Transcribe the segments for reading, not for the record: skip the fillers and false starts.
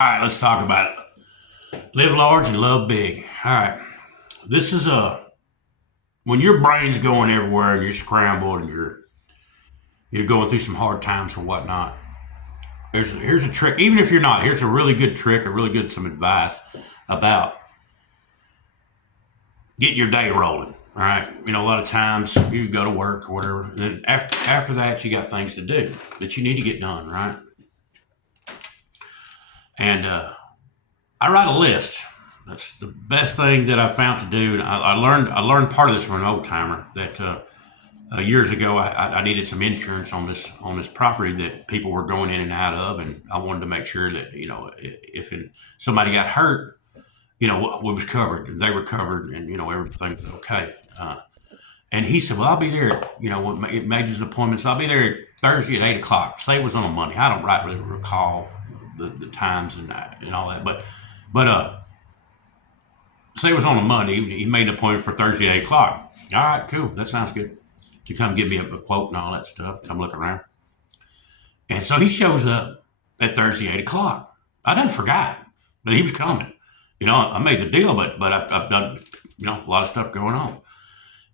All right, let's talk about it. Live large and love big. All right, this is when your brain's going everywhere and you're scrambled and you're going through some hard times or whatnot. Here's a trick. Even if you're not, here's a really good trick, a really good some advice about getting your day rolling. All right, a lot of times you go to work or whatever. And then after that, you got things to do that you need to get done, right? And I write a list. That's the best thing that I found to do. And I learned part of this from an old timer that years ago I needed some insurance on this property that people were going in and out of, and I wanted to make sure that if somebody got hurt, we was covered, and they were covered, and everything was okay. And he said, "Well, I'll be there. It made his appointments. I'll be there Thursday at 8 o'clock. Say it was on a Monday. I don't really recall the times and all that, but say it was on a Monday. He made an appointment for Thursday at 8 o'clock. All right, cool. That sounds good. To come give me a quote and all that stuff. Come look around. And so he shows up at Thursday 8 o'clock. I done forgot that he was coming. I made the deal, but I've done a lot of stuff going on.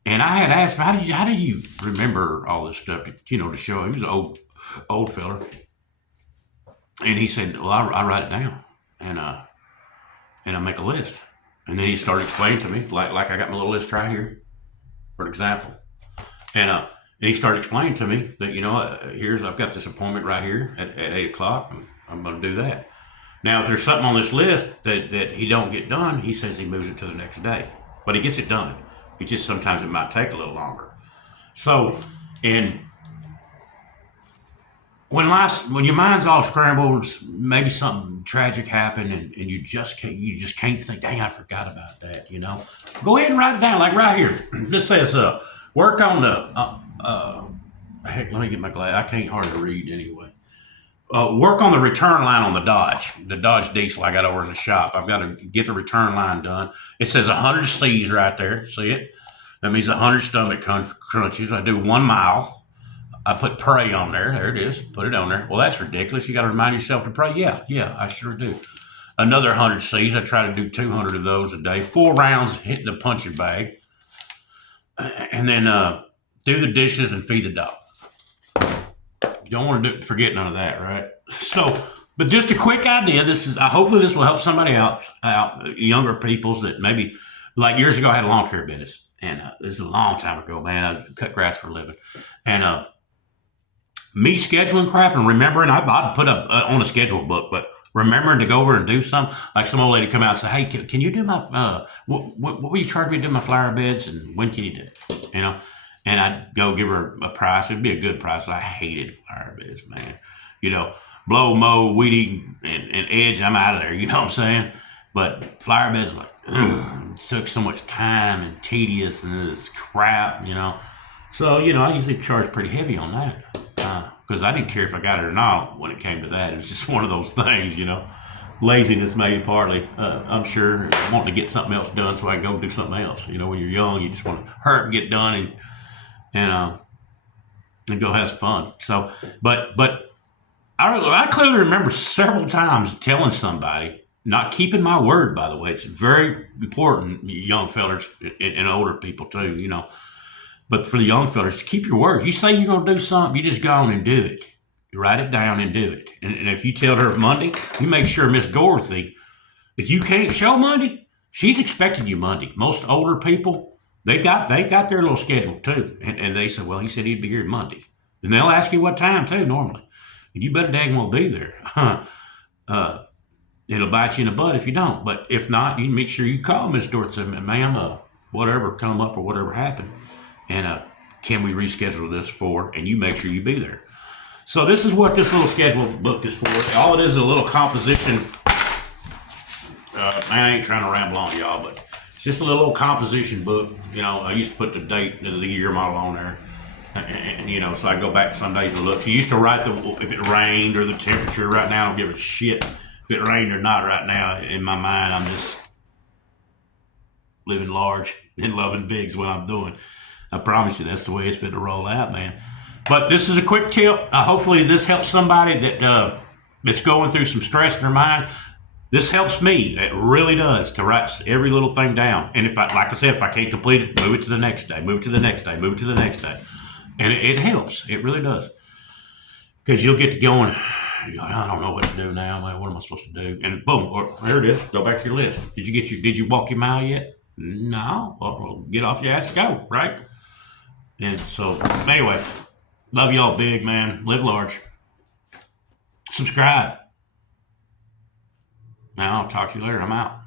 And I had asked him, how do you remember all this stuff? To show him. He was an old fella. And he said, well, I write it down and I make a list. And then he started explaining to me, like I got my little list right here, for example. And he started explaining to me that, I've got this appointment right here at 8 o'clock. And I'm going to do that. Now, if there's something on this list that he don't get done, he says he moves it to the next day. But he gets it done. It just sometimes it might take a little longer. So, and when your mind's all scrambled, maybe something tragic happened, and you just can't think. Dang, I forgot about that. Go ahead and write it down, like right here. This says, work on heck. Let me get my glass. I can't hardly read anyway. Work on the return line on the Dodge Diesel I got over in the shop. I've got to get the return line done. It says 100 C's right there. See it? That means 100 stomach crunches. I do 1 mile. I put pray on there. There it is. Put it on there. Well, that's ridiculous. You got to remind yourself to pray. Yeah, I sure do. Another 100 C's. I try to do 200 of those a day. 4 rounds hitting the punching bag. And then do the dishes and feed the dog. You don't want to forget none of that, right? So, but just a quick idea. Hopefully this will help somebody out, younger peoples that maybe, like years ago, I had a lawn care business. And this is a long time ago, man. I cut grass for a living. And me scheduling crap and remembering, I'd put up on a schedule book, but remembering to go over and do something, like some old lady come out and say, hey, can you do my, what will you charge me to do my flower beds, and when can you do it? And I'd go give her a price. It'd be a good price. I hated flower beds, man. Blow, mow, weed eat, and edge, I'm out of there. You know what I'm saying? But flower beds, like, it took so much time and tedious and this crap, So, I usually charge pretty heavy on that. Because I didn't care if I got it or not when it came to that. It was just one of those things, Laziness maybe partly. I'm sure wanting to get something else done so I can go do something else. When you're young, you just want to hurt and get done and go have some fun. So, but I clearly remember several times telling somebody, not keeping my word, by the way. It's very important, young fellers and older people too, But for the young fellas, keep your word. You say you're going to do something, you just go on and do it. You write it down and do it. And if you tell her Monday, you make sure Miss Dorothy, if you can't show Monday, she's expecting you Monday. Most older people, they got their little schedule too. And they said, well, he said he'd be here Monday. And they'll ask you what time too, normally. And you better dang well be there. It'll bite you in the butt if you don't. But if not, you make sure you call Miss Dorothy and ma'am, whatever come up or whatever happened. And can we reschedule this for? And you make sure you be there. So this is what this little schedule book is for. All it is a little composition. I ain't trying to ramble on y'all, but it's just a little composition book. I used to put the date of the year model on there. And so I go back some days and look. So you used to write if it rained or the temperature. Right now, I don't give a shit if it rained or not right now. In my mind, I'm just living large and loving big is what I'm doing. I promise you that's the way it's going to roll out, man. But this is a quick tip. Hopefully this helps somebody that's going through some stress in their mind. This helps me. It really does, to write every little thing down. And if I, like I said, if I can't complete it, move it to the next day, move it to the next day, move it to the next day. And it helps. It really does. Because you'll get to going, I don't know what to do now. Man, what am I supposed to do? And boom, or, there it is. Go back to your list. Did you walk your mile yet? No. Well, get off your ass and go, right? And so, anyway, love y'all big, man. Live large. Subscribe. Now, I'll talk to you later. I'm out.